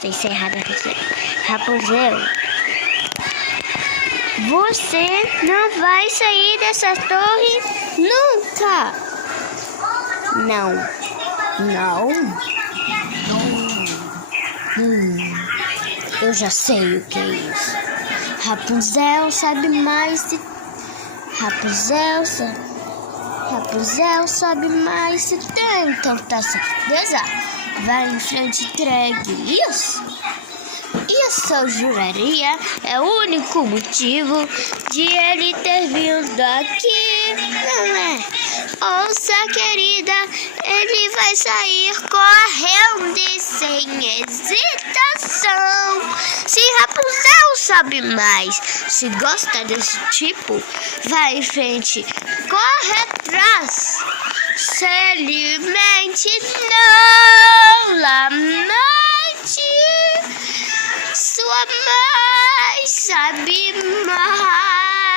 Está encerrada aqui. Rapunzel, você não vai sair dessa torre nunca. Não. Eu já sei o que é isso. Rapunzel sabe mais de... Rapunzel sabe mais se tem, então tá certeza? Vai em frente e entregue isso. Isso eu juraria é o único motivo de ele ter vindo aqui, não é? Ouça, querida, ele vai sair correndo e sem hesitação. Se Rapunzel sabe mais, se gosta desse tipo, vai em frente, corre atrás. Se alimente, não lamente. Sua mãe sabe mais.